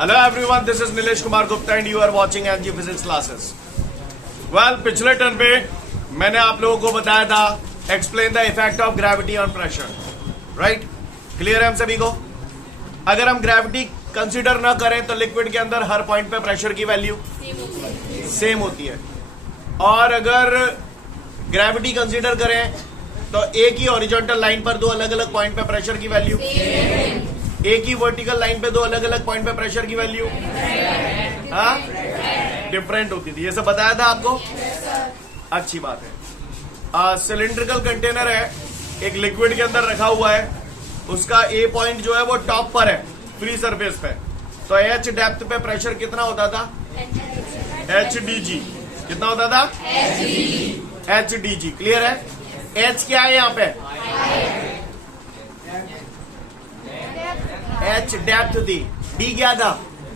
Hello everyone, this is Nilesh Kumar Gupta and you are watching NG Physics Classes. Well, पिछले turn पे मैंने आप लोगों को बताया था explain the effect of gravity on pressure, right? Clear है हम सभी को? अगर हम ग्रेविटी कंसीडर ना करें तो लिक्विड के अंदर हर पॉइंट पे प्रेशर की वैल्यू सेम होती है, और अगर ग्रेविटी कंसीडर करें तो एक ही हॉरिजॉन्टल लाइन पर दो अलग अलग पॉइंट पे प्रेशर की वैल्यू, एक ही वर्टिकल लाइन पे दो अलग अलग पॉइंट पे प्रेशर की वैल्यू डिफरेंट होती थी। ये सब बताया था आपको? अच्छी बात है। सिलिंड्रिकल कंटेनर है, एक लिक्विड के अंदर रखा हुआ है, उसका ए पॉइंट जो है वो टॉप पर है फ्री सरफेस पे, तो एच डेप्थ पे प्रेशर कितना होता था? एच डी जी। कितना होता था? एच डी जी। क्लियर है? एच क्या है यहाँ पे? एच डेप्थ थी, डी क्या था?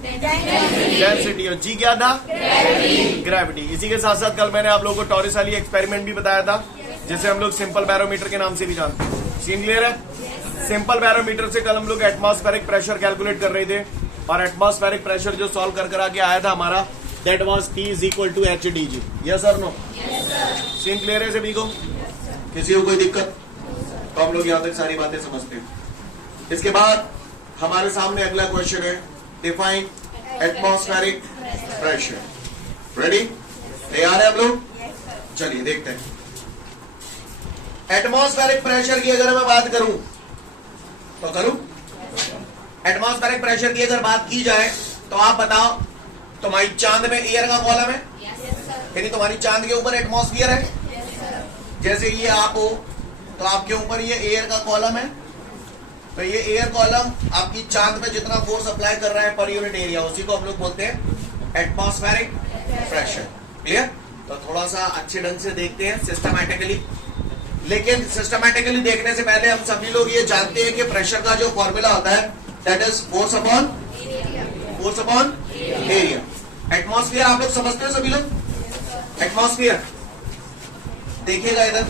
डेंसिटी, और जी क्या था? ग्रेविटी। इसी के साथ साथ कल मैंने आप लोगों को टॉरिस वाली एक्सपेरिमेंट भी बताया था, जिसे हम लोग सिंपल बैरोमीटर के नाम से भी जानते हैं। सीन क्लियर है? सिंपल बैरोमीटर से कल हम लोग एटमॉस्फेरिक प्रेशर कैलकुलेट कर रहे थे, और एटमॉस्फेरिक प्रेशर जो सॉल्व कर आके आया था हमारा, that was P is equal to H D G. Yes और नो? सीन क्लियर है सभी को? किसी को कोई दिक्कत? तो हम लोग यहाँ तक सारी बातें समझते हैं। इसके बाद हमारे सामने अगला क्वेश्चन है, डिफाइन एटमॉस्फेरिक प्रेशर। रेडी? तैयार है हम लोग? चलिए देखते हैं। एटमॉस्फेरिक प्रेशर की अगर मैं बात करूं तो करूं? एटमॉस्फेरिक प्रेशर की अगर बात की जाए तो आप बताओ, तुम्हारी चांद में एयर का कॉलम है, यानी तुम्हारी चांद के ऊपर एटमॉस्फेयर है। जैसे ये आप हो तो आपके ऊपर ये एयर का कॉलम है, तो ये एयर कॉलम आपकी चांद पे जितना फोर्स अप्लाई कर रहा है पर यूनिट एरिया, उसी को हम लोग बोलते हैं एटमॉस्फेरिक प्रेशर। क्लियर? तो थोड़ा सा अच्छे ढंग से देखते हैं सिस्टमैटिकली, लेकिन सिस्टमैटिकली देखने से पहले हम सभी लोग ये जानते हैं कि प्रेशर का जो फॉर्मूला होता है that is force upon area. Atmosphere आप लोग समझते हो सभी लोग? एटमॉस्फेयर देखिएगा इधर,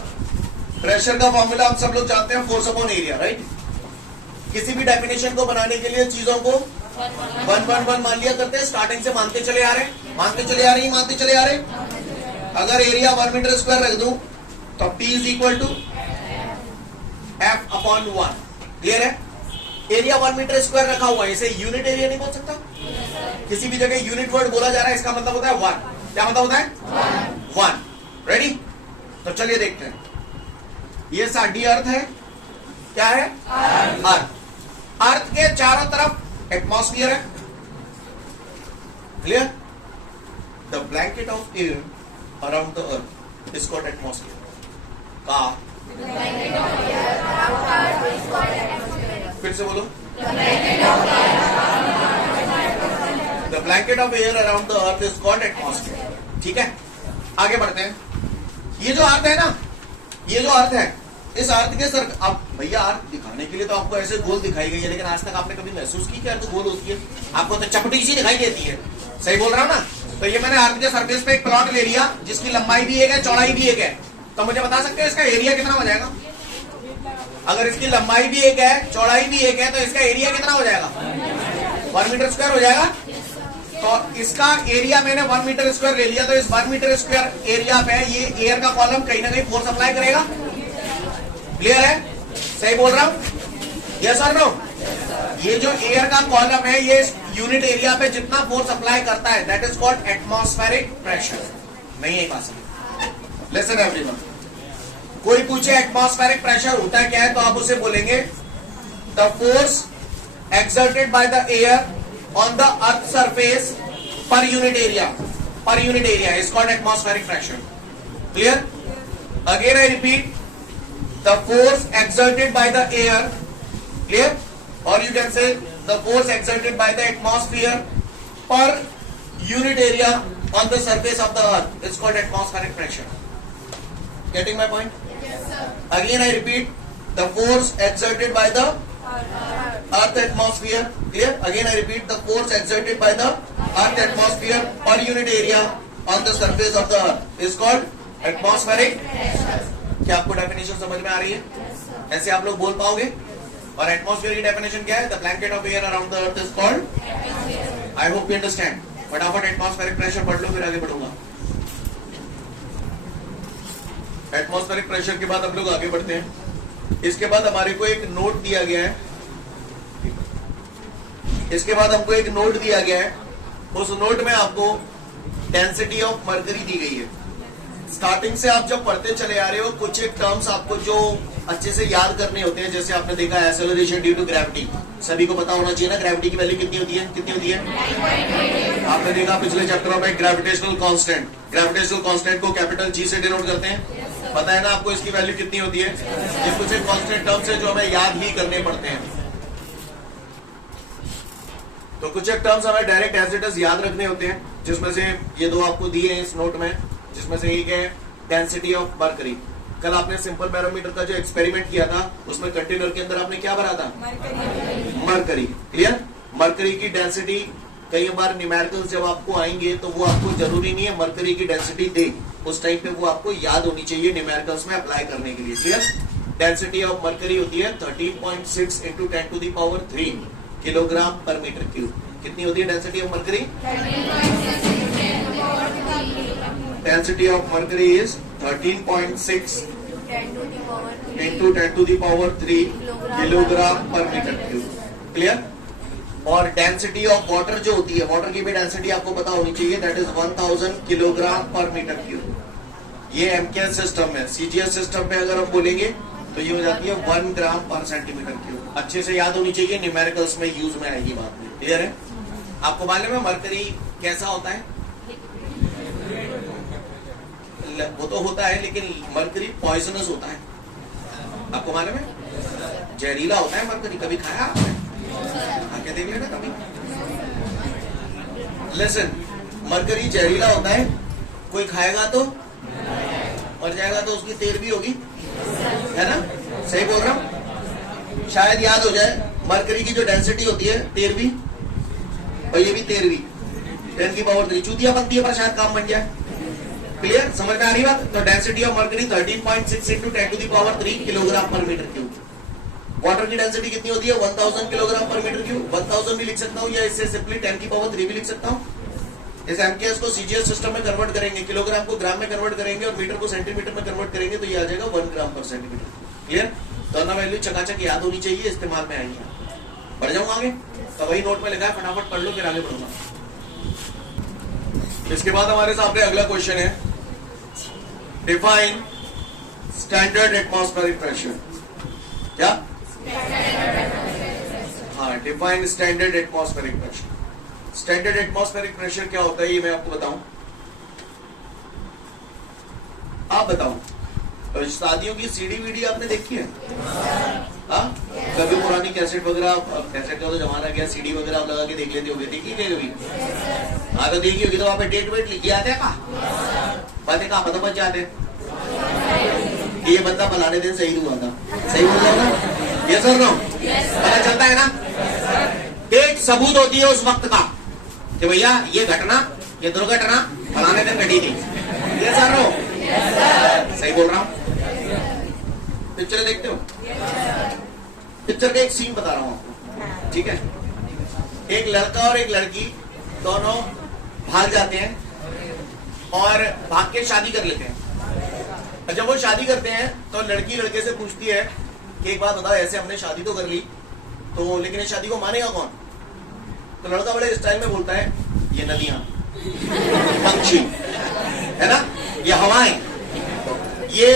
प्रेशर का फॉर्मूला हम सब लोग जानते हैं फोर्स अपॉन एरिया, राइट? किसी भी डेफिनेशन को बनाने के लिए चीजों को 1 मान लिया करते हैं, स्टार्टिंग से मानते चले आ रहे हैं। अगर एरिया 1 मीटर स्क्वायर रख दूं तो P is equal to F upon 1। Clear है? एरिया 1 मीटर स्क्वायर रखा हुआ है, इसे यूनिट एरिया नहीं बोल सकता। किसी भी जगह यूनिट वर्ड बोला जा रहा है, इसका मतलब होता है 1। क्या मतलब होता है? 1। रेडी? तो चलिए देखते हैं। ये साडी अर्थ है। क्या है? अर्थ। अर्थ के चारों तरफ एटमॉस्फेयर है। Clear? The blanket of air around the earth is called atmosphere. का फिर से बोलो। The blanket of air around the earth is called atmosphere. ठीक है, आगे बढ़ते हैं। ये जो अर्थ है ना, ये जो अर्थ है, इस अर्थ के सर, अब भैया अर्थ दिखाने के लिए तो आपको ऐसे गोल दिखाई गई है, लेकिन आज तक आपने कभी महसूस की कि अर्थ गोल होती है? आपको तो चपटी सी दिखाई देती है। सही बोल रहा हूं ना? तो ये मैंने अर्थ के सरफेस पे एक प्लॉट ले लिया जिसकी लंबाई भी एक है, चौड़ाई भी एक है, तो मुझे बता सकते हैं इसका एरिया कितना हो जाएगा? अगर इसकी लंबाई भी एक है, चौड़ाई भी एक है, तो इसका एरिया कितना हो जाएगा? 1 मीटर स्क्वायर हो जाएगा। तो इसका एरिया मैंने 1 मीटर स्क्वायर ले लिया, तो इस 1 मीटर स्क्वायर एरिया पे ये एयर का कॉलम कहीं ना कहीं फोर्स अप्लाई करेगा। क्लियर है? सही बोल रहा हूं? यस और नो? ये जो एयर का कॉलम है, ये यूनिट एरिया पे जितना फोर्स अप्लाई करता है that is called atmospheric pressure. नहीं है बात समझ? लिसन एवरीवन, कोई पूछे एटमॉस्फेरिक प्रेशर होता है क्या है, तो आप उसे बोलेंगे the force exerted by the air on the earth surface per unit area is called atmospheric pressure. Clear? Again I repeat, the force exerted by the air, clear? Or you can say the force exerted by the atmosphere per unit area on the surface of the earth is called atmospheric pressure. Getting my point? Yes, sir. Again I repeat, the force exerted by the earth atmosphere, clear? Again I repeat, the force exerted by the earth atmosphere per unit area on the surface of the earth is called atmospheric pressure. क्या आपको definition समझ में आ रही है? ऐसे आप लोग बोल पाओगे? और एटमॉस्फेयर की डेफिनेशन क्या है? The blanket of air around the earth is called I hope you understand. फटाफट एटमॉस्फेरिक प्रेशर पढ़ लो, फिर आगे बढ़ूंगा। एटमॉस्फेरिक प्रेशर के बाद हम लोग आगे बढ़ते हैं। इसके बाद हमारे को एक नोट दिया गया है, इसके बाद हमको एक नोट दिया गया है। उस नोट में आपको डेंसिटी ऑफ मर्करी दी गई है। स्टार्टिंग से आप जब पढ़ते चले आ रहे हो, कुछ एक टर्म्स आपको जो अच्छे से याद करने होते हैं। जैसे आपने देखा एक्सेलरेशन ड्यू टू ग्रेविटी, सभी को पता होना चाहिए ना ग्रेविटी की वैल्यू कितनी होती है, कितनी होती है। आपने देखा पिछले चैप्टरों में ग्रेविटेशनल कांस्टेंट, ग्रेविटेशनल कांस्टेंट को कैपिटल जी से डिनोट करते हैं। पता है ना आपको इसकी वैल्यू कितनी होती है। ये कुछ एक कांस्टेंट टर्म्स है जो हमें याद ही करने पड़ते हैं। तो कुछ एक टर्म्स हमें डायरेक्ट एज इट इज याद रखने होते हैं, जिसमें से ये दो आपको दिए हैं इस नोट में, जिसमें से एक है डेंसिटी ऑफ मर्करी। कल आपने सिंपल बैरोमीटर का जो एक्सपेरिमेंट किया था, उसमें कंटेनर के अंदर आपने क्या भरा था, मर्करी। क्लियर। मर्करी की डेंसिटी कई बार न्यूमेरिकल्स जब आपको आएंगे तो वो आपको जरूरी नहीं है मर्करी की डेंसिटी दे, उस टाइम पे वो आपको याद होनी चाहिए न्यूमेरिकल्स में अप्लाई करने के लिए। क्लियर। डेंसिटी ऑफ मर्करी होती है 13.6 into 10 to the power 3 kilogram per metre cube. कितनी होती है density of mercury? Density of mercury is 13.6 into 10 to the power 3 kilogram per metre cube. Clear. और डेंसिटी ऑफ वाटर जो होती है, water की भी डेंसिटी आपको पता होनी चाहिए, that is 1000 kilogram per metre cube. ये एमकेएस सिस्टम है। सीजीएस सिस्टम पे अगर हम बोलेंगे तो ये हो जाती है 1 ग्राम पर सेंटीमीटर क्यूब। अच्छे से याद होनी चाहिए, न्यूमेरिकल्स में यूज में आएगी बात में। क्लियर है। आपको मालूम है मरकरी कैसा होता है? वो तो होता है, लेकिन मरकरी पॉइजनस होता है। आपको मालूम है जहरीला होता है मरकरी। कभी खाया आपने? आके देख लेना कभी। लिसन, मरकरी जहरीला होता है, कोई खाएगा तो मर जाएगा, तो उसकी तेल भी होगी, है ना? सही बोल रहा हूं? शायद याद हो जाए, मरकरी की जो डेंसिटी होती है 13, और ये भी 13, 10 की पावर 3 चूतिया बनती है, पर शायद काम बन जाए। क्लियर। समझ में आ रही बात? तो density of mercury 13.6 into 10 to the power 3 kilogram per metre cube. Water की डेंसिटी कितनी होती है? 1000 किलोग्राम पर मीटर क्यूब। 1000 भी लिख सकता हूँ, या इससे सिंपली 10 की पावर 3 भी लिख सकता हूँ। इस एमकेएस को सीजीएस सिस्टम में कन्वर्ट करेंगे, किलोग्राम को ग्राम में कन्वर्ट करेंगे, और मीटर को सेंटीमीटर में कन्वर्ट करेंगे, तो ये आ जाएगा 1 ग्राम पर सेंटीमीटर। क्लियर। दोनों वैल्यू चकाचक याद होनी चाहिए, इस्तेमाल में आएंगे। बढ़ जाऊंगा आगे, तो वही नोट में लिखा है, फटाफट पढ़ लो, फिर आगे बढ़ूंगा। इसके बाद हमारे सामने अगला क्वेश्चन है, डिफाइन स्टैंडर्ड एटमॉस्फेरिक प्रेशर। क्या? हाँ, define standard atmospheric pressure. Standard atmospheric pressure क्या होता है ये मैं आपको बताऊं। आप बताओ, तो शादियों की सीडी वीडी आपने देखी है? हाँ, कभी पुरानी कैसेट वगैरह, कैसेट का तो जमाना गया, सीडी वगैरह आप लगा के देख लेते होगे, देखी क्या कभी? हाँ, तो देखी होगी। तो वहां पे डेट वेट लिखी आते हैं कहा, बातें कहा पता बच जाते हैं। ये बंदा फलाने दिन शहीद हुआ था, सही बोल रहा हूँ ना? ये सर नो पता चलता है ना? डेट सबूत होती है उस वक्त का कि भैया ये घटना, ये दुर्घटना फलाने दिन घटी थी। ये सर नो सही बोल रहा हूँ? पिक्चर देखते हो? पिक्चर का एक सीन बता रहा हूँ आपको, ठीक है? एक लड़का और एक लड़की दोनों भाग जाते हैं और भाग के शादी कर लेते हैं। और जब वो शादी करते हैं तो लड़की लड़के से पूछती है कि एक बात बताओ, ऐसे हमने शादी तो कर ली, तो लेकिन इस शादी को मानेगा कौन? तो लड़का बड़े स्टाइल में बोलता है, ये नदियां, पंछी, है ना, ये हवाएं, ये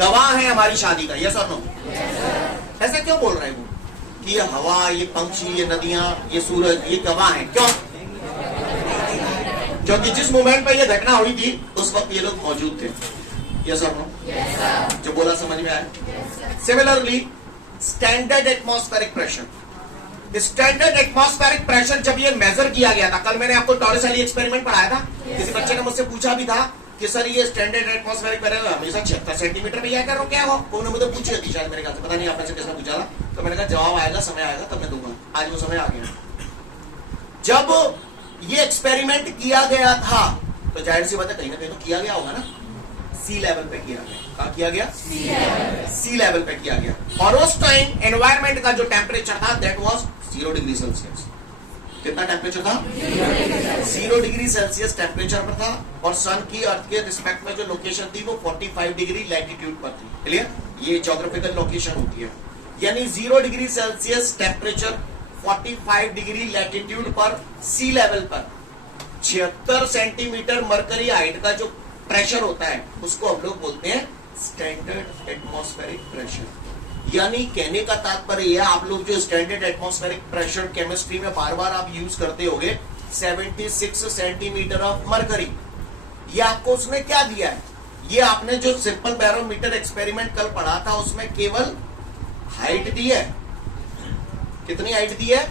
गवाह है हमारी शादी का। यस और नो? ऐसा क्यों बोल रहे हैं वो कि ये हवा, ये पंछी, ये नदियां, ये सूरज, ये गवाह है? क्यों? क्योंकि जिस मोमेंट पे ये घटना हुई थी उस वक्त ये लोग मौजूद थे। यस और नो? जो बोला समझ में आया? Similarly standard atmospheric pressure, standard atmospheric pressure जब ये मेजर किया गया था, कल मैंने आपको टॉरस वाली एक्सपेरिमेंट पढ़ाया था, किसी बच्चे ने मुझसे पूछा भी था कि सर ये स्टैंडर्ड एटमॉस्फेरिक प्रेशर हमेशा 76 सेंटीमीटर पे क्या क्या हो? उन्होंने मुझे पूछी थी शायद, मेरे ख्याल से, पता नहीं आपने से किसने पूछा था। तो मैंने कहा जवाब आएगा, समय आएगा तब मैं दूंगा। आज वो समय आ गया। जब ये एक्सपेरिमेंट किया गया था तो जाहिर सी बात है कहीं ना कहीं तो किया गया होगा ना, सी लेवल पे किया गया। कहाँ किया गया? सी लेवल पे किया गया। और उस टाइम एनवायरमेंट का जो टेम्परेचर था दैट वाज 0 डिग्री सेल्सियस। कितना टेम्परेचर था? 0 डिग्री सेल्सियस टेम्परेचर पर था और सन की अर्थ के रिस्पेक्ट में जो लोकेशन थी वो 45 डिग्री लैटिट्यूड पर थी। क्लियर? ये ज्योग्राफिकल लोकेशन होती है। यानी 0 degree Celsius temperature 45 degree latitude पर सी लेवल पर 76 सेंटीमीटर मरकरी हाइट का जो प्रेशर होता है उसको हम लोग बोलते हैं स्टैंडर्ड एटमॉस्फेरिक प्रेशर। यानी कहने का तात्पर्य यह, आप लोग जो स्टैंडर्ड एटमॉस्फेरिक प्रेशर केमिस्ट्री में बार बार आप यूज करते होगे 76 सेंटीमीटर ऑफ मरकरी, ये आपको उसने क्या दिया है? ये आपने जो सिंपल बैरोमीटर एक्सपेरिमेंट कल पढ़ा था उसमें केवल हाइट दी है। कितनी हाइट दी है?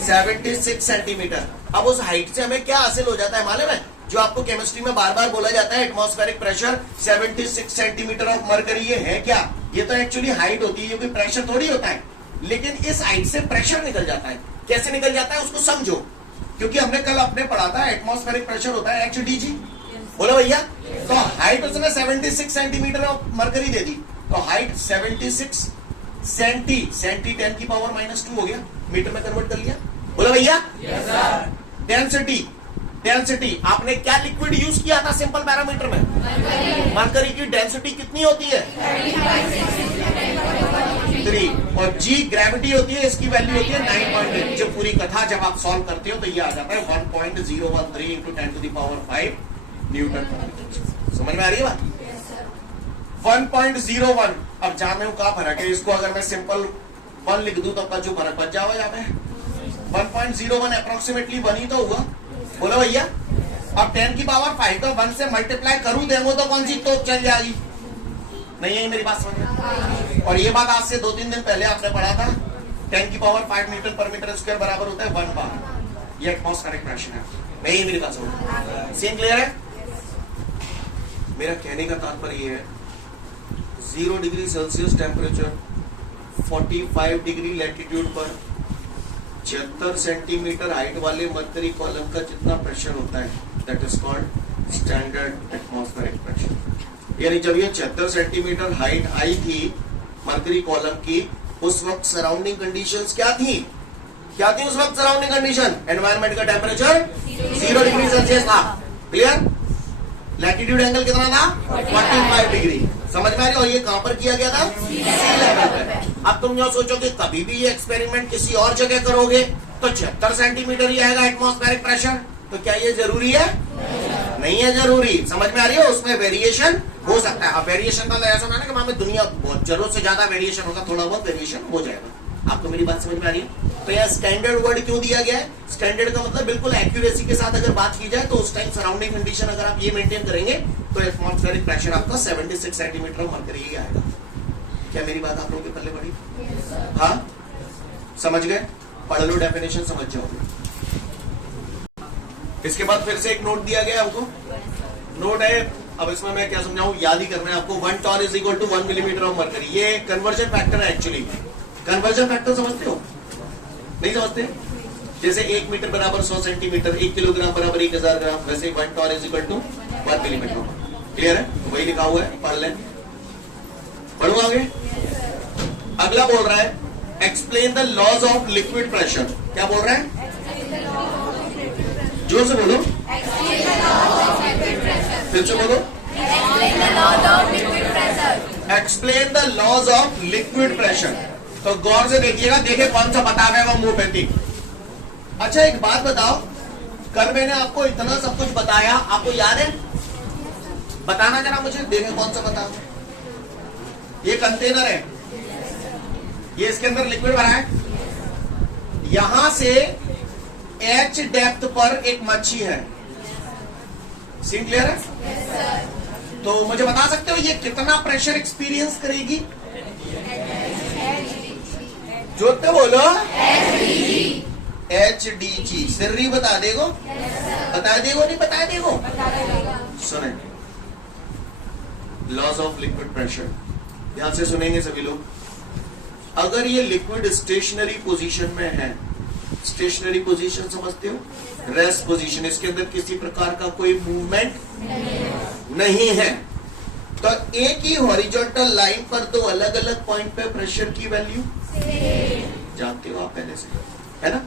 76 सेंटीमीटर। अब उस हाइट से हमें क्या हासिल हो जाता है मालूम है? जो आपको केमिस्ट्री में बार बार बोला जाता है atmospheric pressure 76 centimetre of mercury, ये है क्या? ये तो एक्चुअली हाइट होती है, ये कोई प्रेशर थोड़ी होता है। लेकिन इस हाइट से प्रेशर निकल जाता है। कैसे निकल जाता है उसको समझो, क्योंकि हमने कल अपने पढ़ा था एटमॉस्फेरिक प्रेशर होता है HDG। बोलो भैया। तो हाइट उसने 76 सेंटीमीटर ऑफ मरकरी दे दी, तो हाइट 76 सेंटी 10 की पावर -2 हो गया, मीटर में कन्वर्ट कर लिया। बोला भैया। डेंसिटी आपने क्या लिक्विड यूज किया था सिंपल पैरामीटर में? मरकरी की डेंसिटी कितनी होती है? 3। और जी ग्रेविटी होती है, इसकी वैल्यू होती है 9.8। जो पूरी कथा जब आप सॉल्व करते हो तो ये आ जाता है 1.013 इंटू 10⁵ न्यूटन। समझ में आ रही है बात? 1.01। अब जाने का फर्क है, इसको अगर मैं सिंपल 1 लिख दूं तो का जो फर्क बच जाएगा यहाँ पे 1.01 अप्रोक्सीमेटली 1 ही तो हुआ। बोलो भैया। अब 10⁵ का 1 से मल्टीप्लाई करूं देंगे तो कौन सी तोप चल जाएगी? नहीं है मेरी बात समझ में? और ये बात आज से 2-3 दिन पहले आपने पढ़ा था 10⁵ न्यूटन पर मीटर स्क्वायर बराबर होता है 1 बार। ये एटमॉस्फेरिक प्रेशर है। नहीं है मेरी बात समझ? सीन क्लियर है? मेरा कहने का तात्पर्य है 0 degree Celsius temperature 45 degree latitude पर 76 सेंटीमीटर हाइट वाले मरकरी कॉलम का जितना प्रेशर होता है that is called standard atmospheric pressure. यानी जब ये 76 सेंटीमीटर हाइट आई थी मरकरी कॉलम की, उस वक्त सराउंडिंग कंडीशंस क्या थी? क्या थी उस वक्त सराउंडिंग कंडीशन? एनवायरमेंट का टेम्परेचर 0 डिग्री सेल्सियस था। क्लियर? लैटिट्यूड एंगल कितना था? 45 डिग्री। समझ में आ रही? और ये कहां पर किया गया था? सी लेवल पे। अब तुम जो सोचो कि कभी भी ये एक्सपेरिमेंट किसी और जगह करोगे तो 76 सेंटीमीटर ही आएगा एटमॉस्फेरिक प्रेशर, तो क्या ये जरूरी है? नहीं है जरूरी। समझ में आ रही है? उसमें वेरिएशन हो सकता है। अब वेरिएशन का ऐसा ना कि हमें दुनिया बहुत जरूरत से ज्यादा वेरिएशन होगा, थोड़ा बहुत वेरिएशन हो जाएगा। आपको मेरी बात समझ में आ रही है? तो यह स्टैंडर्ड वर्ड क्यों दिया गया है? स्टैंडर्ड का मतलब बिल्कुल एक्यूरेसी के साथ अगर बात की जाए तो उस टाइम सराउंडिंग कंडीशन अगर आप ये मेंटेन करेंगे तो एटमॉस्फेरिक प्रेशर आपका 76 सेंटीमीटर मरकरी ही आएगा। क्या मेरी बात आप लोगों के पल्ले पड़ी? हाँ, समझ गए? पढ़ लो, डेफिनेशन समझ जाओगे। इसके बाद फिर से एक नोट दिया गया हमको, नोट है। अब इसमें मैं क्या समझाऊं, याद ही करना है आपको। 1 torr is equal to 1 millimetre of mercury. ये कन्वर्जन फैक्टर है एक्चुअली। कन्वर्जन फैक्टर समझते हो? नहीं समझते? जैसे 1 मीटर बराबर 100 सेंटीमीटर, 1 किलोग्राम बराबर 1000 ग्राम, वैसे 1 torr is equal to 1 millimetre. Clear है? वही लिखा हुआ है, पढ़ लें। पढ़ू आगे। अगला बोल रहा है explain the laws of liquid pressure. क्या बोल रहा है? जोर से बोलो। फिर से बोलो। Explain the laws of liquid pressure. तो गौर से देखिएगा, देखे कौन सा बतावेगा मुंह पे थी। अच्छा एक बात बताओ, कल मैंने आपको इतना सब कुछ बताया, आपको याद है? बताना जरा मुझे, देखे कौन सा बताओ। ये कंटेनर है, ये इसके अंदर लिक्विड भरा है। यहां से H डेप्थ पर एक मच्छी है। सीन क्लियर है? तो मुझे बता सकते हो ये कितना प्रेशर एक्सपीरियंस करेगी? जोते बोलो। HDG। सिर्री बता देगो? बता देगो नहीं बता देगो? सुने, लॉज ऑफ लिक्विड प्रेशर ध्यान से सुनेंगे सभी लोग। अगर ये लिक्विड स्टेशनरी पोजीशन में है, स्टेशनरी पोजीशन समझते हो? रेस्ट पोजीशन, इसके अंदर किसी प्रकार का कोई मूवमेंट नहीं है, तो एक ही हॉरिजॉन्टल लाइन पर दो अलग अलग पॉइंट पे प्रेशर की वैल्यू जानते हो आप पहले से, है ना?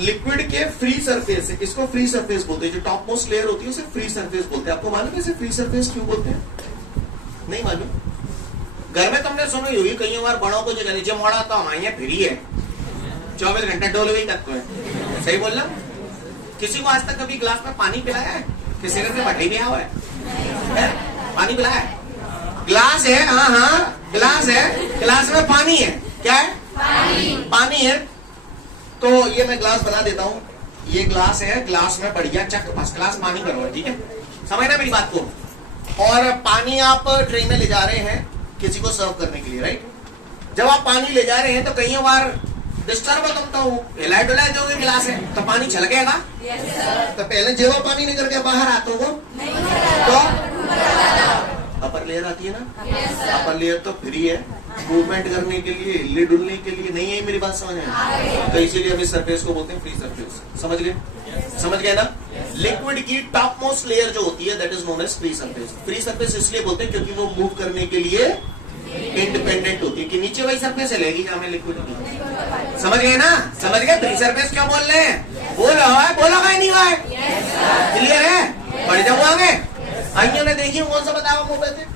लिक्विड के फ्री सरफेस है, इसको फ्री सरफेस बोलते हैं, जो टॉप मोस्ट लेयर होती है उसे फ्री सरफेस बोलते हैं। आपको मालूम है इसे फ्री सरफेस क्यों बोलते हैं? नहीं मालूम? घर में तुमने सुनी होगी कई बार बड़ों को जो नीचे मोड़ा तो हमारे यहाँ फ्री है, 24 घंटे डोल गई तक तो है। सही बोल रहा? किसी को आज तक कभी गिलास में पानी पिलाया है? किसी ने भट्टी पिया हुआ है? पानी पिलाया है? गिलास है, हाँ हाँ गिलास है, गिलास में पानी है। क्या है? पानी है। तो ये मैं ग्लास बना देता हूँ, ये ग्लास है, ग्लास में बढ़िया चक फर्स्ट क्लास पानी भरो, ठीक है? समझना मेरी बात को। और पानी आप ट्रे में ले जा रहे हैं किसी को सर्व करने के लिए, राइट? जब आप पानी ले जा रहे हैं तो कई बार डिस्टर्ब हो, तुम तो हिलाए डुलाए दोगे गिलास है तो पानी छलकेगा। तो पहले जेवा पानी निकल के बाहर आता हो तो अपर लेयर आती है ना, अपर लेयर तो फ्री है मूवमेंट करने के लिए, हिलने डुलने के लिए। नहीं है मेरी बात समझ में? तो इसीलिए हम इस सरफेस को बोलते हैं फ्री सरफेस। समझ गए? समझ गए ना? लिक्विड की टॉप मोस्ट लेयर जो होती है that is known as free surface. Free surface इसलिए बोलते हैं क्योंकि वो मूव करने के लिए इंडिपेंडेंट होती है, कि नीचे वही सरफेस लेगी जहां में लिक्विड होगी। समझ गए ना? समझ गए? फ्री सरफेस क्यों बोल रहे हैं? बोल रहा है, बोला है नहीं हुआ है? क्लियर है? बढ़ जाऊँ आगे? आइयों ने देखी कौन सा बताओ मुंह पे?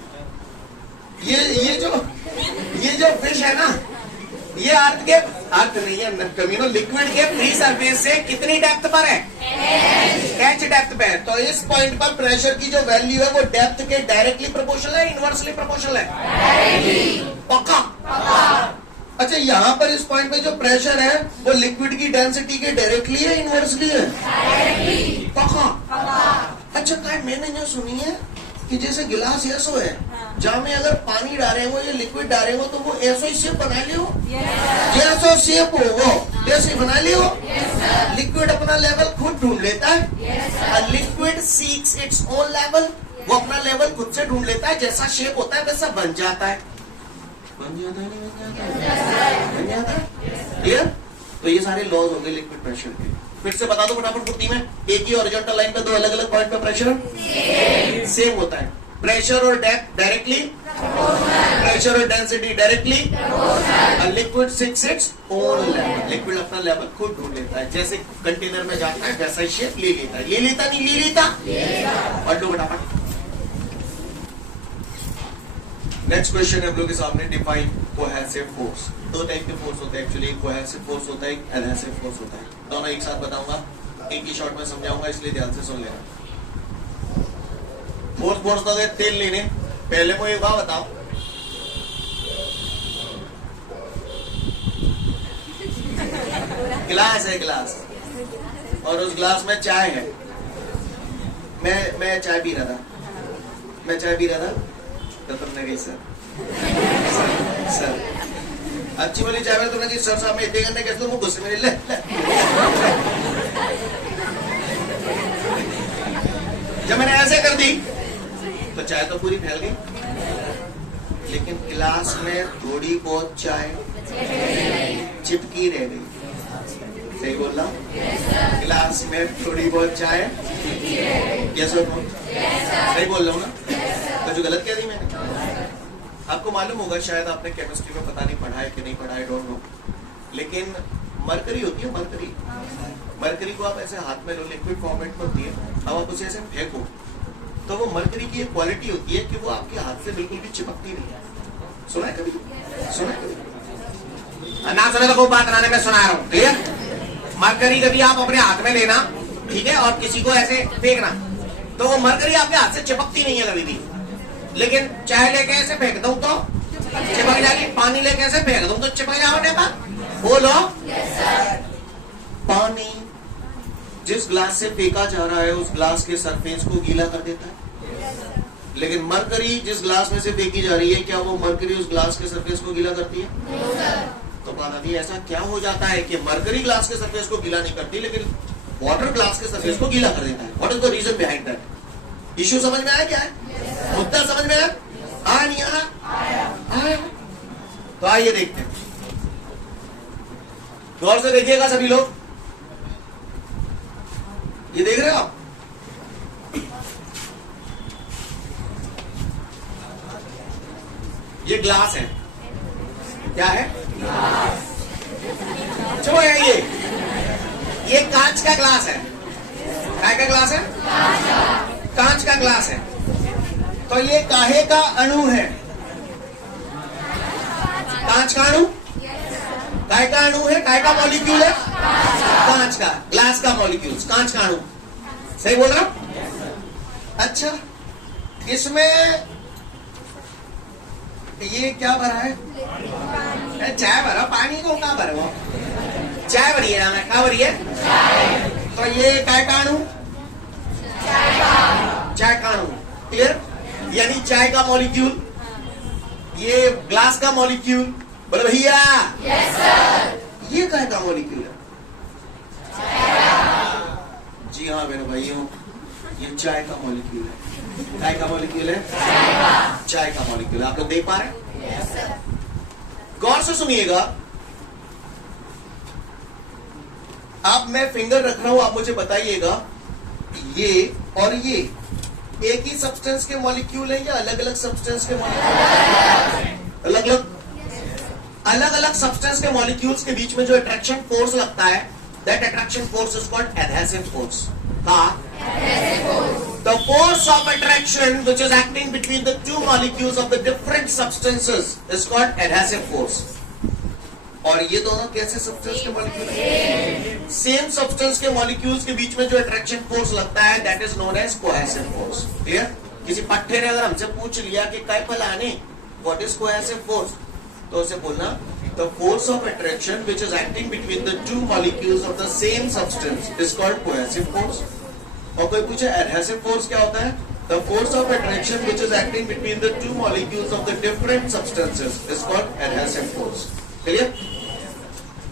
ये जो फिश है ना, ये अर्थ नहीं है कमीनो, लिक्विड के फ्री सरफेस से कितनी डेप्थ पर है? एच डेप्थ पे है। तो इस पॉइंट पर प्रेशर की जो वैल्यू है वो डेप्थ के डायरेक्टली प्रोपोर्शनल है, इनवर्सली प्रोपोर्शनल है? पक्का? अच्छा, यहाँ पर इस पॉइंट पे जो प्रेशर है वो लिक्विड की डेंसिटी के डायरेक्टली है, इनवर्सली है? पक्का? अच्छा, क्या मैंने जो सुनी है कि जैसे गिलास ऐसो है, जहाँ में अगर पानी डाले हो या लिक्विड डाले हो तो वो ऐसा ही शेप बना लियो, जैसा शेप हो वो जैसे बना लियो। लिक्विड अपना लेवल खुद ढूंढ लेता है, liquid seeks its own level, वो अपना लेवल खुद से ढूंढ लेता है, जैसा शेप होता है वैसा बन जाता है। बन जाता है, नहीं बन जाता है? क्लियर? तो ये सारे लॉज हो गए लिक्विड प्रेशर के। फिर से बता दो फटाफट फुर्ती में, एक ही हॉरिजॉन्टल लाइन पे दो अलग अलग पॉइंट पे प्रेशर सेम होता है। प्रेशर और डेप्थ डायरेक्टली, प्रेशर और density directly, liquid six it's own level, liquid अपना लेवल खुद ढूंढ लेता है, जैसे कंटेनर में जाता है वैसा ही शेप ले लेता है। ले लेता नहीं ले लेता? और लो फटाफट। नेक्स्ट क्वेश्चन है हम लोग के सामने, डिफाइन कोहेसिव फोर्स। दो टाइप के फोर्स होते हैं एक्चुअली, कोहेसिव फोर्स होता है, एक एडहेसिव फोर्स होता है। दोनों एक साथ बताऊंगा, एक ही शॉट में समझाऊंगा, इसलिए ध्यान से सुन लेना। फोर्स तो तेल लेने, पहले मुझे बात बताओ, गिलास है, गिलास, और उस गिलास में चाय है। मैं चाय पी रहा था, तो तुमने कही सर अच्छी वाली चाय में तुमने कही सर साहब में इतने करने कैसे, वो गुस्से में ले जब मैंने ऐसे कर दी तो चाय तो पूरी फैल गई, लेकिन गिलास में थोड़ी बहुत चाय चिपकी रह गई। सही बोल रहा हूँ? गिलास में थोड़ी बहुत चाय, कैसे सही बोल रहा हूँ ना? तो जो गलत कह दी मैंने, आपको मालूम होगा शायद आपने केमिस्ट्री में पता नहीं पढ़ा है कि नहीं पढ़ा है, डोंट नो, लेकिन मरकरी होती है, मरकरी को आप ऐसे हाथ में लो, लिक्विड फॉर्मेट में होती है, अब आप उसे ऐसे फेंको तो वो मरकरी की एक क्वालिटी होती है कि वो आपके हाथ से बिल्कुल भी चिपकती नहीं है। सुना है कभी? ना सुना तो वो बात बनाने में सुना रहा हूँ। क्लियर? मरकरी कभी आप अपने हाथ में लेना, ठीक है, और किसी को ऐसे फेंकना, तो वो मरकरी आपके हाथ से चिपकती नहीं है कभी भी। लेकिन चाय लेके ऐसे फेंक दूं तो चिपक जाएगी, पानी लेके ऐसे फेंक दूं तो चिपक जाओ। बोलो पानी जिस ग्लास से फेंका जा रहा है उस ग्लास के सरफेस को गीला कर देता है, लेकिन मरकरी जिस ग्लास में से फेंकी जा रही है, क्या वो मरकरी उस ग्लास के सरफेस को गीला करती है? तो बात आती है, ऐसा क्या हो जाता है कि मरकरी ग्लास के सरफेस को गीला नहीं करती लेकिन वाटर ग्लास के सरफेस को गीला कर देता है? What is the reason behind that? Issue समझ में आया? क्या है मुद्दा समझ में आया? नहीं आया? तो आइए देखते हैं, गौर से देखिएगा सभी लोग, ये देख रहे हो आप? ये ग्लास है, क्या है? जो है ये ये कांच का ग्लास है। काय का ग्लास है? कांच का ग्लास है। तो ये काहे का अणु है? कांच का अणु? काय का अणु है? काय का मॉलिक्यूल है? कांच का, ग्लास का मॉलिक्यूल, कांच का अणु। सही बोल रहा हूं? अच्छा, इसमें ये क्या भरा है? चाय भरा, पानी को कहां भरा? वो चाय भरी है ना? कहां भरी है? तो ये काय का अणु? चाय का अणु। क्लियर? यानी चाय का मॉलिक्यूल, ये ग्लास का मॉलिक्यूल। बोलो भैया। Yes sir. ये काय का मॉलिक्यूल है? जी हाँ मेरे भाइयों, ये चाय का मॉलिक्यूल है। काय का मॉलिक्यूल है? चाय का मॉलिक्यूल है। आप लोग देख पा रहे हैं? Yes sir. गौर से सुनिएगा, आप, मैं फिंगर रख रहा हूं, आप मुझे बताइएगा ये और ये एक ही सब्सटेंस के मॉलिक्यूल है या अलग अलग सब्सटेंस के मॉलिक्यूल? अलग अलग। अलग अलग सब्सटेंस के मॉलिक्यूल्स के बीच में जो अट्रैक्शन फोर्स लगता है, that attraction force is called adhesive force. The force of attraction which is acting between the two molecules of the different substances is called adhesive force. और ये दोनों कैसे सब्सटेंस के मॉलिक्यूल हैं? सेम सब्सटेंस के molecules के बीच में जो अट्रैक्शन फोर्स लगता है, that is known as cohesive force. Clear? किसी पट्टे ने अगर हमसे पूछ लिया कि काय फलाने व्हाट इज कोहेसिव फोर्स, तो उसे बोलना the force of attraction which is acting between the two molecules of the same substance is called cohesive force. और कोई पूछे एडहेसिव फोर्स क्या होता है? The force of attraction which is acting between the two molecules of the different substances is called adhesive force. Clear?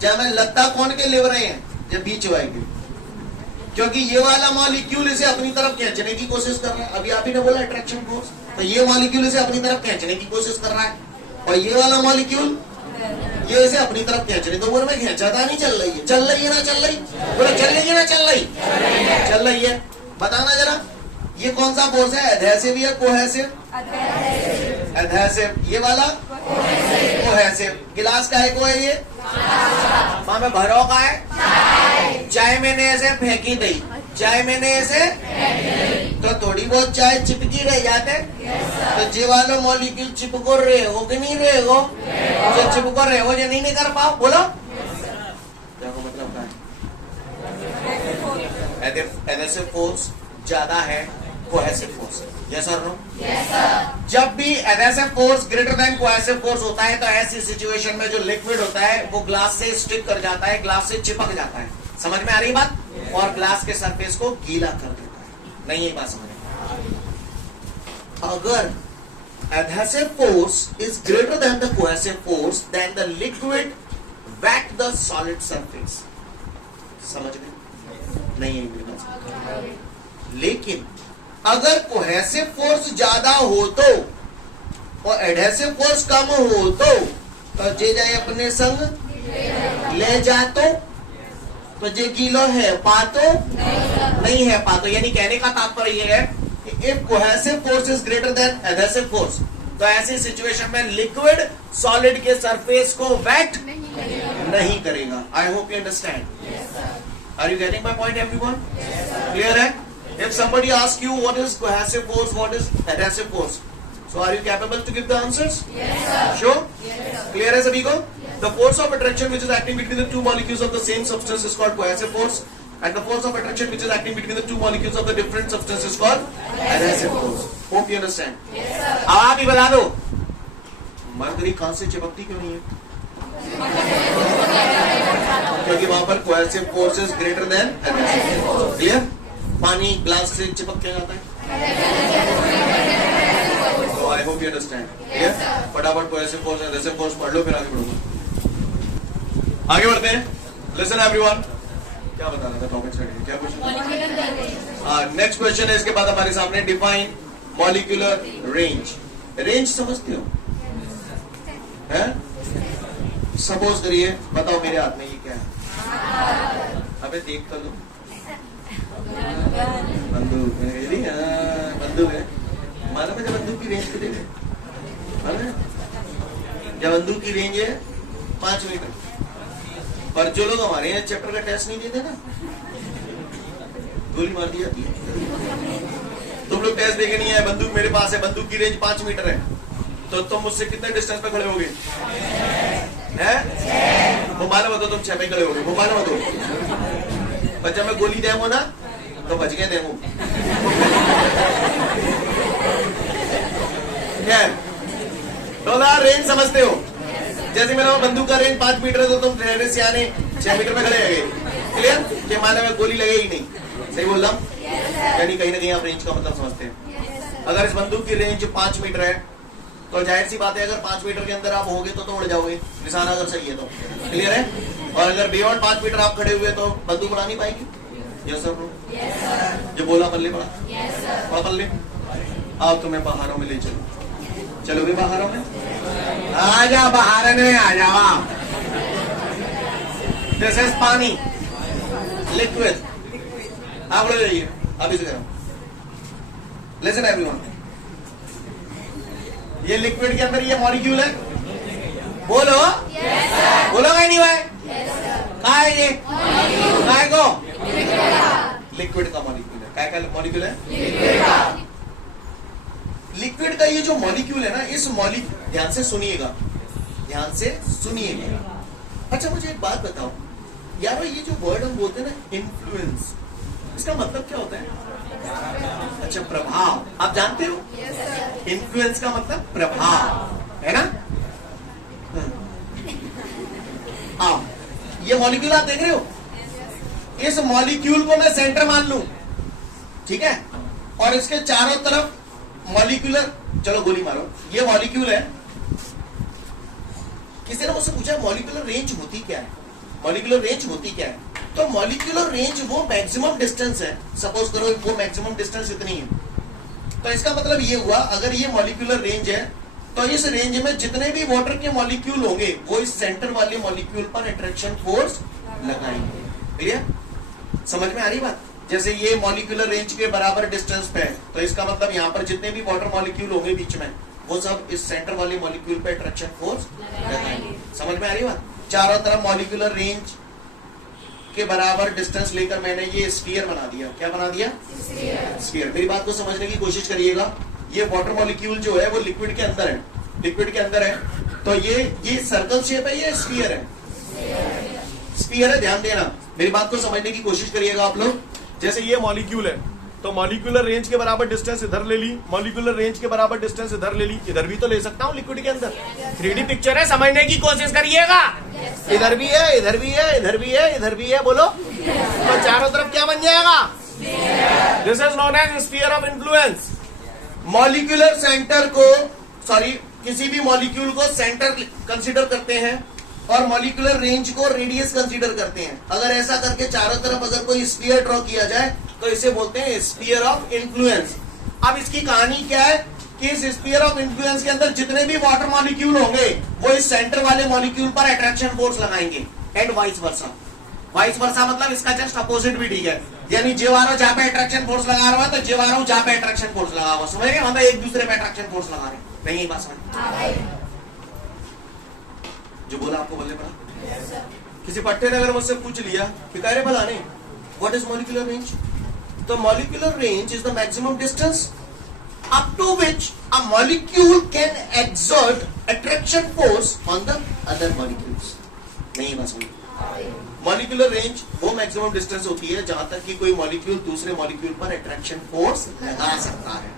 जब मैं लगता कौन के ले रहे हैं? जब बीच वाएगी, क्योंकि ये वाला मॉलिक्यूल इसे अपनी तरफ खींचने की कोशिश कर रहा है। अभी आप ही ने बोला अट्रैक्शन फोर्स, तो ये मॉलिक्यूल इसे अपनी तरफ खींचने की कोशिश कर रहा है, और ये वाला मॉलिक्यूल ये इसे अपनी तरफ खींचने, तो बोल में खींचाता नहीं, चल रही है। चल रही है ना? चल रही? बोले चल रही है ना? चल रही? चल रही है। बताना जरा, ये कौन सा फोर्स है? एडहेसिव या कोहेसिव? एडहेसिव। ये वाला कोहेसिव। गिलास का है को है ये? माँ में भरो का है? चाय मैंने ऐसे फेंकी दी, चाय मैंने ऐसे तो थोड़ी बहुत चाय चिपकी रह जाते। तो जे वालो मॉलिक्यूल चिपको रहे हो कि नहीं रहे हो? जो चिपको रहे हो जो नहीं कर पाओ, बोलो मतलब एडहेसिव फोर्स ज्यादा है कोहेसिव फोर्स। यस और नो? Yes sir. जब भी adhesive force greater than cohesive force होता है, तो ऐसी सिचुएशन में जो लिक्विड होता है वो ग्लास से स्टिक कर जाता है, ग्लास से चिपक जाता है। समझ में आ रही बात? और ग्लास के सरफेस को गीला कर देता है। नहीं, ये बात समझ में? अगर adhesive force is greater than the cohesive force, then the liquid wet the solid surface. समझ में? नहीं है मेरी बात। लेकिन अगर कोहेसिव फोर्स ज्यादा हो तो और एडहेसिव फोर्स कम हो तो जे जाए अपने संग ले तो जे गीलो है पातो नहीं है पातो। यानी कहने का तात्पर्य यह है कि if cohesive force is greater than adhesive force, तो ऐसी सिचुएशन में लिक्विड सॉलिड के सरफेस को वेट नहीं करेगा। I hope you understand. Are you getting my point everyone? Clear है? If somebody asks you what is cohesive force, what is adhesive force, so are you capable to give the answers? Yes, sir. Sure? Yes, sir. Clear है सभी को? The force of attraction which is acting between the two molecules of the same substance is called cohesive force, and the force of attraction which is acting between the two molecules of the different substance is called adhesive force. Hope you understand. Yes, sir. अब आप ही बता दो, mercury खांस से चिपकती क्यों नहीं है? क्योंकि वहां पर cohesive force is greater than adhesive force. Clear? पानी ग्लास से चिपक के जाता है। तो आई होप यू अंडरस्टैंड। फटाफट कोहेसिव फोर्स एडहेसिव फोर्स पढ़ लो, फिर आगे बढ़ूंगा। आगे बढ़ते हैं। लिसन एवरीवन, क्या बता रहा था? टॉपिक स्टडी क्या क्वेश्चन? नेक्स्ट क्वेश्चन है इसके बाद हमारे सामने, डिफाइन मॉलिक्यूलर रेंज। रेंज समझते हो? है? सपोज करिए, बताओ मेरे हाथ में ये क्या है? अबे देख कर लो। बंदूक है, बंदूक है। मालूम है बंदूक की रेंज कितनी है? मालूम है? जब बंदूक की रेंज है 5 मीटर, पर जो लोग हमारे यहाँ चैप्टर का टेस्ट नहीं देते ना, गोली मार दी जाती है। तुम लोग टेस्ट देके नहीं आए, बंदूक मेरे पास है, बंदूक की रेंज 5 मीटर है, तो तुम मुझसे कितने डिस्टेंस पे खड़े होगे? घुमाना मत, तुम 6 पे खड़े होगे, घुमाना मत। पर जब मैं गोली देंगो ना तो बच गए देंगो। रेंज समझते हो? जैसे मेरा बंदूक का रेंज 5 मीटर है, तो तुम ठहरे से आने 6 मीटर पे खड़े गए। क्लियर? कि माना में गोली लगेगी नहीं। सही बोल रहा हूं? यानी कहीं ना कहीं आप रेंज का मतलब समझते हैं। अगर इस बंदूक की रेंज 5 मीटर है, तो जाहिर सी बात है अगर 5 मीटर के अंदर आप होगे तो उड़ जाओगे, निशाना अगर सही है तो। क्लियर है? और अगर बियॉन्ड 5 मीटर आप खड़े हुए तो बंदूक उड़ा नहीं पाएगी। Yes sir? जो बोला पल्ले पड़ा, पड़ा पल्ले। आओ तुम्हें पहाड़ों में ले चलो, चलोगे पहाड़ों में? आ जा बाहर में, आ जाओ। दिस इज पानी, लिक्विड। आप लोग जाइए अभी से करो। लिसन एवरीवन, ये लिक्विड के अंदर ये मॉलिक्यूल है। बोलो बोलो नहीं भाई? कहा है ये? काय को? लिक्विड का मॉलिक्यूल है। काय का मॉलिक्यूल है? लिक्विड का ये जो मॉलिक्यूल है ना, इस मॉलिक्यूल, ध्यान से सुनिएगा, ध्यान से सुनिएगा। अच्छा मुझे एक बात बताओ यार, ये जो वर्ड हम बोलते हैं ना इन्फ्लुएंस, इसका मतलब क्या होता है? अच्छा, प्रभाव। आप जानते हो इन्फ्लुएंस का मतलब प्रभाव है ना? आओ, ये मॉलिक्यूल आप देख रहे हो, इस मॉलिक्यूल को मैं सेंटर मान लूं, ठीक है, और इसके चारों तरफ मॉलिक्यूलर, चलो गोली मारो, ये मॉलिक्यूल है। किसी ने मुझसे पूछा मॉलिक्यूलर रेंज होती क्या है? मॉलिक्यूलर रेंज होती क्या है? तो मॉलिक्यूलर रेंज वो मैक्सिमम डिस्टेंस है। सपोज करो वो मैक्सिमम डिस्टेंस इतनी है, तो इसका मतलब ये हुआ अगर ये मॉलिक्यूलर रेंज है, तो इस रेंज में जितने भी वाटर के मॉलिक्यूल होंगे वो इस सेंटर वाले मॉलिक्यूल पर अट्रैक्शन फोर्स लगाएंगे। क्लियर? समझ में आ रही बात? जैसे ये मॉलिक्यूलर रेंज के बराबर डिस्टेंस पे है, तो इसका मतलब यहाँ पर जितने भी वाटर मॉलिक्यूल होंगे बीच में, वो सब इस सेंटर वाले मॉलिक्यूल पे अट्रैक्शन फोर्स लगाएंगे। समझ में आ रही बात? चारों तरफ मॉलिक्यूलर रेंज के बराबर डिस्टेंस लेकर मैंने ये स्फीयर बना दिया। क्या बना दिया? स्फीयर। मेरी बात को समझने की कोशिश करिएगा। ये वाटर मॉलिक्यूल जो है वो लिक्विड के अंदर है, लिक्विड के अंदर है, तो ये सर्कल शेप है, ये स्फीयर है, स्फीयर है। ध्यान देना, मेरी बात को समझने की कोशिश करिएगा आप लोग। जैसे ये मॉलिक्यूल है, तो मॉलिक्यूलर रेंज के बराबर डिस्टेंस इधर ले ली, मॉलिक्यूलर रेंज के बराबर डिस्टेंस इधर ले ली, इधर भी तो ले सकता हूं लिक्विड के अंदर। 3D पिक्चर है, समझने की कोशिश करिएगा। इधर भी है, इधर भी है, इधर भी है, इधर भी है, बोलो। तो चारों तरफ क्या बन जाएगा? This is known as sphere of influence. Molecular centre को, सॉरी, किसी भी मॉलिक्यूल को सेंटर कंसीडर करते हैं और मॉलिक्यूलर रेंज को रेडियस कंसीडर करते हैं। अगर ऐसा करके चारों तरफ अगर कोई स्फीयर ड्रॉ किया जाए तो इसे बोलते हैं स्फीयर ऑफ इन्फ्लुएंस। अब इसकी कहानी क्या है कि इस स्फीयर ऑफ इन्फ्लुएंस के अंदर जितने भी वाटर मॉलिक्यूल होंगे वो इस सेंटर वाले मॉलिक्यूल पर अट्रैक्शन फोर्स लगाएंगे, and vice versa. Vice versa मतलब इसका जस्ट अपोजिट भी ठीक है, यानी जेवारो जहां पे अट्रैक्शन फोर्स लगा रहा है तो जेवारो जहां पे अट्रैक्शन फोर्स लगा हुआ, समझ गए? मतलब एक दूसरे पे अट्रैक्शन फोर्स लगा रहे हैं। नहीं, बात समझ जो बोला आपको बोलने पड़ा? किसी पट्टे ने अगर मुझसे पूछ लिया कि कह रहे भला नहीं व्हाट इज मॉलिक्यूलर रेंज, तो molecular range is the maximum distance up to which a molecule can exert attraction force on the other molecules। नहीं बस मॉलिक्यूलर रेंज वो मैक्सिमम डिस्टेंस होती है जहां तक कि कोई मॉलिक्यूल दूसरे मॉलिक्यूल पर अट्रैक्शन फोर्स लगा सकता है।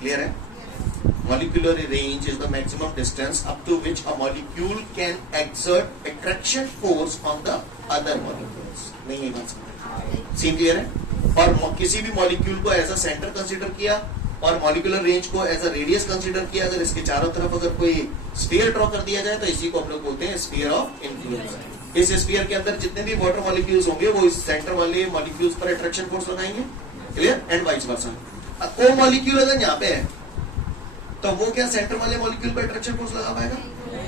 क्लियर है? Molecular range is the maximum distance up to which a molecule can exert attraction force on the other molecules। नहीं ये बात समझ? सीन क्लियर है? और किसी भी मॉलिक्यूल को एज अ सेंटर कंसीडर किया और मॉलिक्यूलर रेंज को एज अ रेडियस कंसीडर किया। अगर इसके चारों तरफ अगर कोई स्फीयर ड्रॉ कर दिया जाए तो इसी को हम लोग बोलते हैं स्फीयर ऑफ इन्फ्लुएंस। इस स्फीयर के अंदर जितने भी वाटर मॉलिक्यूल्स होंगे वो इस सेंटर वाले मॉलिक्यूल्स पर अट्रैक्शन फोर्स लगाएंगे। क्लियर? And vice versa. को मॉलिक्यूल अगर यहाँ पे है तो वो क्या सेंटर वाले मॉलिक्यूल पर अट्रैक्शन फोर्स लगा पाएगा,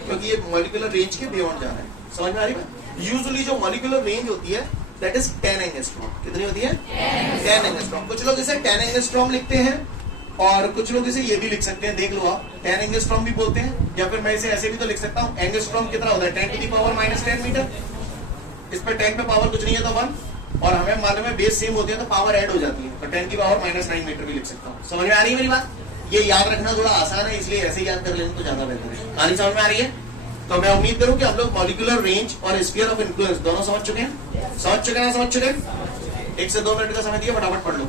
क्योंकि ये मॉलिक्यूलर रेंज के बियॉन्ड जा रहा है। समझ में आ रही है? यूजुअली जो मॉलिक्यूलर रेंज होती है दैट इज 10 एंगस्ट्रॉम। कितनी होती है? 10 एंगस्ट्रॉम। कुछ लोग इसे 10 एंगस्ट्रॉम लिखते हैं और कुछ लोग इसे ये भी लिख सकते हैं, देख लो आप, 10 एंगस्ट्रॉम भी बोलते हैं, या फिर मैं इसे ऐसे भी तो लिख सकता हूँ। एंगस्ट्रॉम कितना होता है? 10 to the power -10 मीटर। इस पे 10 पे पावर कुछ नहीं है तो 1, और हमें मालूम है बेस सेम होती है तो पावर ऐड हो जाती है, तो 10 की पावर -9 मीटर भी लिख सकता हूँ। समझ में आ रही है मेरी बात? ये याद रखना थोड़ा आसान है, इसलिए ऐसे याद कर लेना तो ज्यादा बेहतर है। कहानी समझ में आ रही है? तो मैं उम्मीद करूं कि हम लोग मॉलिक्यूलर रेंज और स्फीयर ऑफ इन्फ्लुएंस दोनों समझ चुके हैं। समझ चुके हैं ना? समझ चुके हैं? 1 से 2 मिनट का समय दिया, फटाफट पढ़ लो।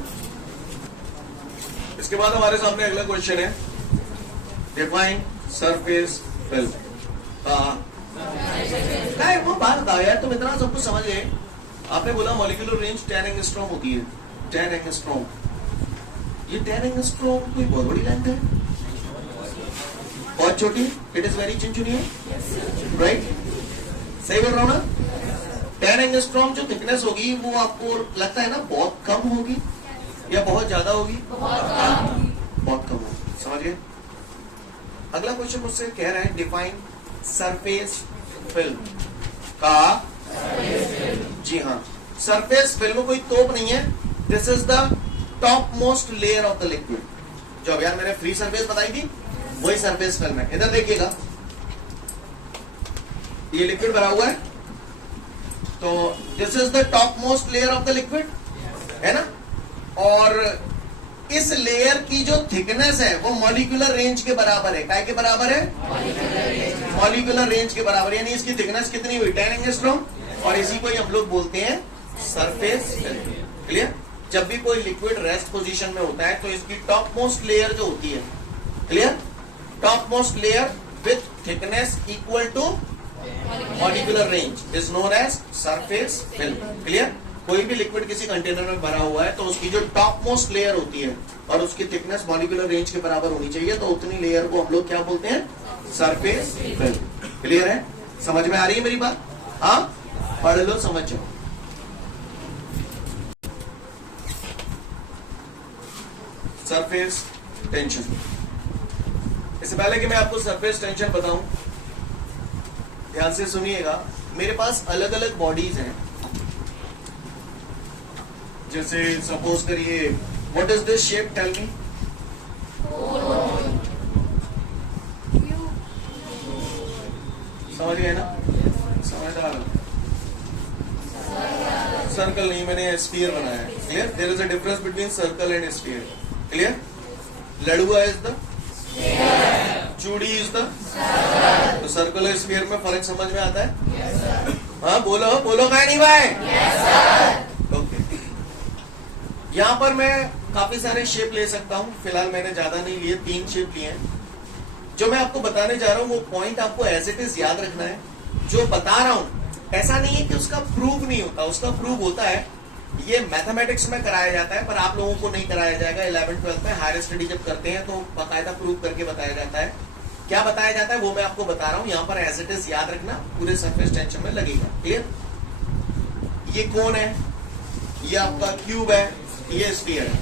इसके बाद हमारे सामने अगला क्वेश्चन है, डिफाइन सरफेस फिल्म। क्या वो बात बताओ यार, तुम इतना सब कुछ समझ गए। आपने बोला मॉलिक्यूलर रेंज 10 एंगस्ट्रॉम होती है, 10 एंगस्ट्रॉम। ये 10 एंगस्ट्रॉम कोई बहुत बड़ी लेंथ है, बहुत छोटी, इट इज वेरी चिंचुनी, राइट? सही बोल रहा हूं ना? 10 एंगस्ट्रॉम जो थिकनेस होगी वो आपको लगता है ना बहुत कम होगी या बहुत ज्यादा होगी? बहुत कम होगी। समझ गए? अगला क्वेश्चन मुझसे कह रहा है, डिफाइन सरफेस फिल्म का। जी हाँ, सरफेस फिल्म कोई तोप नहीं है, this is the top most layer of the liquid. जो यार मैंने फ्री सरफेस बताई थी वही सरफेस फिल्म है। इधर देखिएगा, ये लिक्विड भरा हुआ है, तो this is the top most layer of the liquid, है ना? और इस लेयर की जो थिकनेस है वो मॉलिक्यूलर रेंज के बराबर है। काय के बराबर है? मॉलिक्यूलर रेंज के बराबर, यानी इसकी थिकनेस कितनी हुई? 10 एंगस्ट्रॉम, और इसी को ही हम लोग बोलते हैं सरफेस फिल्म। क्लियर? जब भी कोई लिक्विड रेस्ट पोजीशन में होता है तो इसकी टॉप मोस्ट लेयर जो होती है, clear, top most layer with thickness equal to molecular range is known as surface film. Clear? कोई भी लिक्विड किसी कंटेनर में भरा हुआ है तो उसकी जो टॉप मोस्ट लेयर होती है और उसकी थिकनेस मॉलिक्यूलर रेंज के बराबर होनी चाहिए, तो उतनी लेयर को हम लोग क्या बोलते हैं? Surface film. क्लियर है? समझ में आ रही है मेरी बात? हाँ, पढ़ लो, समझ जाओ। Surface tension. इससे पहले कि मैं आपको सरफेस टेंशन बताऊं, ध्यान से सुनिएगा। मेरे पास अलग अलग बॉडीज हैं, जैसे सपोज करिए, what is this shape? Tell me. समझ गए ना? समझदार। सर्कल नहीं, मैंने स्फीयर बनाया है। Clear? There is a difference between circle and sphere. Clear? लड़ुआ इज द, चूड़ी इज द, तो सर्कल और स्फीयर में फर्क समझ में आता है? हाँ, बोलो बोलो, क्या नहीं भाई? ओके। यहां पर मैं काफी सारे शेप ले सकता हूं, फिलहाल मैंने ज्यादा नहीं लिए, 3 शेप लिए हैं। जो मैं आपको बताने जा रहा हूं वो पॉइंट आपको एज इट इज याद रखना है। जो बता रहा हूं ऐसा नहीं है कि उसका प्रूफ नहीं होता, उसका प्रूफ होता है। ये मैथमेटिक्स में कराया जाता है, पर आप लोगों को नहीं कराया जाएगा। 11th-12th में हायर स्टडी जब करते हैं तो बाकायदा प्रूफ करके बताया जाता है। क्या बताया जाता है वो मैं आपको बता रहा हूं, यहाँ पर एज इट इज याद रखना, पूरे सरफेस टेंशन में लगेगा। क्लियर? ये कौन है? ये आपका क्यूब है, ये स्फीयर है।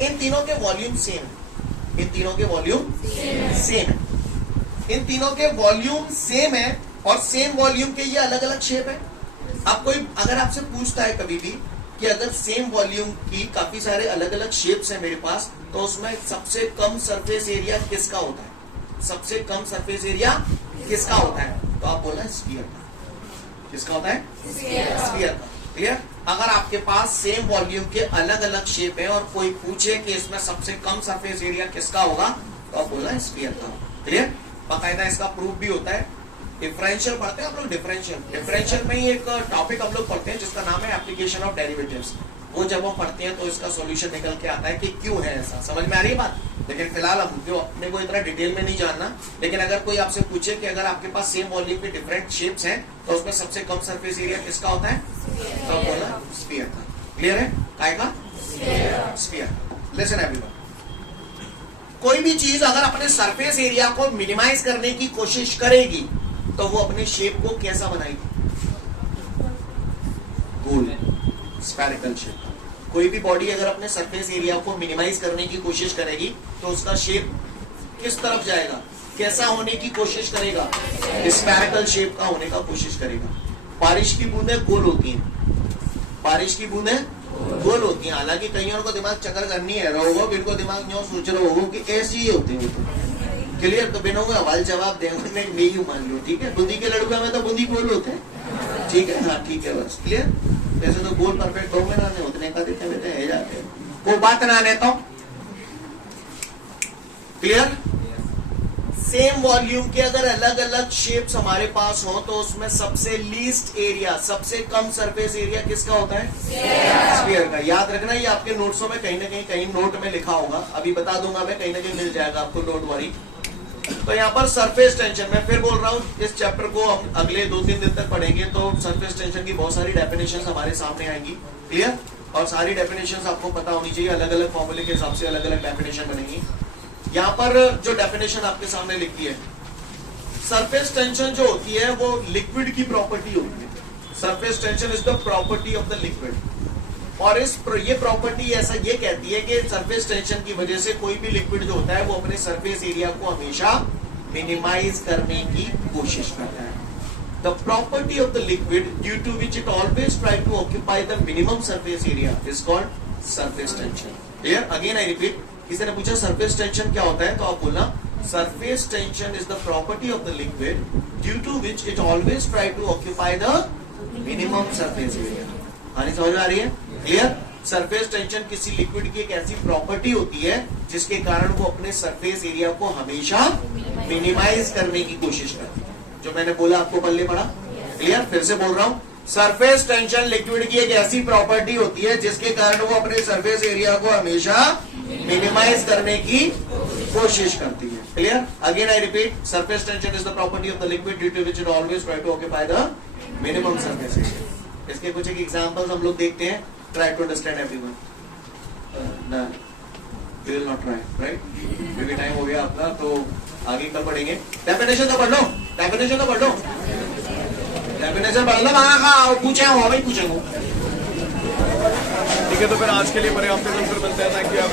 इन तीनों के वॉल्यूम सेम है, इन तीनों के वॉल्यूम सेम है, इन तीनों के वॉल्यूम सेम है, और सेम वॉल्यूम के ये अलग अलग शेप है। आप कोई अगर आपसे पूछता है कभी भी कि अगर सेम वॉल्यूम की काफी सारे अलग अलग शेप्स हैं मेरे पास, तो उसमें सबसे कम सरफेस एरिया किसका होता है? सबसे कम सरफेस एरिया किसका होता है? तो आप बोलना स्फीयर का। किसका होता है? स्फीयर का। क्लियर? अगर आपके पास सेम वॉल्यूम के अलग अलग शेप है और कोई पूछे कि इसमें सबसे कम सरफेस एरिया किसका होगा, तो आप बोलना स्फीयर का। क्लियर? बाकायदा इसका प्रूफ भी होता है। डिफरेंशियल पढ़ते हैं हम लोग, डिफरेंशियल में ही एक टॉपिक हम लोग पढ़ते हैं जिसका नाम है एप्लीकेशन ऑफ डेरिवेटिव्स। वो जब हम पढ़ते हैं तो इसका सॉल्यूशन निकल के आता है कि क्यों है ऐसा। समझ में आ रही है बात? लेकिन फिलहाल हम जो अपने को इतना डिटेल में नहीं जानना, लेकिन अगर कोई आपसे पूछे कि अगर आपके पास सेम वॉल्यूम के डिफरेंट शेप्स हैं तो उसमें सबसे कम सरफेस एरिया किसका होता है, तो बोला स्फीयर का। क्लियर है? काय का? स्फीयर। लिसन एवरीवन, कोई भी चीज अगर अपने सरफेस एरिया को मिनिमाइज करने की कोशिश करेगी तो वो अपने शेप को कैसा बनाएगी? गोल, स्फेरिकल शेप। कोई भी बॉडी अगर अपने सरफेस एरिया को मिनिमाइज करने की कोशिश करेगी तो उसका शेप किस तरफ जाएगा? कैसा होने की कोशिश करेगा? स्फेरिकल शेप का होने का कोशिश करेगा। बारिश की बूंदें गोल होती हैं, बारिश की बूंदें गोल होती हैं। हालांकि कईयों को दिमाग चक्कर करनी है रहोगे, इनको दिमाग यूं सोच रहे हो कि ऐसी ही होती है। क्लियर? तो बिना हुए हवाल जवाब देंगे नहीं मान लो, ठीक है? बूंदी के लड़ुआ में तो बूंदी गोल होते हैं, ठीक है, हाँ ठीक है, बस क्लियर। वैसे तो गोल परफेक्ट दो में ना उतने का देते देते है जाते, वो बात ना आने तो क्लियर। सेम वॉल्यूम के अगर अलग अलग शेप्स हमारे पास हो तो उसमें सबसे लीस्ट एरिया, सबसे कम सरफेस एरिया किसका होता है? स्फीयर का। याद रखना, ये आपके नोट्सों में कहीं ना कहीं नोट में लिखा होगा, अभी बता दूंगा मैं, कहीं ना कहीं मिल जाएगा आपको, डोंट वरी। तो यहाँ पर सरफेस टेंशन, मैं फिर बोल रहा हूँ, इस चैप्टर को हम अगले 2-3 दिन तक पढ़ेंगे तो सरफेस टेंशन की बहुत सारी डेफिनेशंस हमारे सामने आएंगी, क्लियर। और सारी डेफिनेशंस आपको पता होनी चाहिए, अलग अलग फॉर्मूले के हिसाब से अलग अलग डेफिनेशन बनेंगी। यहाँ पर जो डेफिनेशन आपके सामने लिखी है, सरफेस टेंशन जो होती है वो लिक्विड की प्रॉपर्टी होती है। Surface tension is the property of the liquid, और ये प्रॉपर्टी ऐसा ये कहती है कि सरफेस टेंशन की वजह से कोई भी लिक्विड जो होता है वो अपने सरफेस एरिया को हमेशा मिनिमाइज करने की कोशिश करता है। The property of the liquid due to which it always try to occupy the minimum surface area is called surface tension. Clear? Again I repeat, किसी ने पूछा सरफेस टेंशन क्या होता है, तो आप बोलना surface tension is the property of the liquid due to which it always try to occupy the minimum surface area. आनी समझ में आ रही है? क्लियर? सरफेस टेंशन किसी लिक्विड की एक ऐसी प्रॉपर्टी होती है जिसके कारण वो अपने सरफेस एरिया को हमेशा मिनिमाइज करने की कोशिश करती है। जो मैंने बोला आपको पल्ले पड़ा, क्लियर? फिर से बोल रहा हूं, सरफेस टेंशन लिक्विड की एक ऐसी प्रॉपर्टी होती है जिसके कारण वो अपने सरफेस एरिया को हमेशा मिनिमाइज करने की कोशिश करती है। Clear? Again I repeat, surface tension is the property of the liquid due to which it always try to occupy the minimum surface area. इसके कुछ एक एग्जांपल्स हम लोग देखते हैं, ट्राई टू अंडरस्टैंड एवरीवन। ना you will not try, right? क्योंकि time हो गया आपका, तो आगे कल पढ़ेंगे। डेफिनेशन तो पढ़ लो, डेफिनेशन तो पढ़ लो, डेफिनेशन पढ़ लो, पूछे हो भाई, पूछे हो। ठीक है, तो फिर आज के लिए पर्याप्त है, फिर मिलते हैं। Thank you.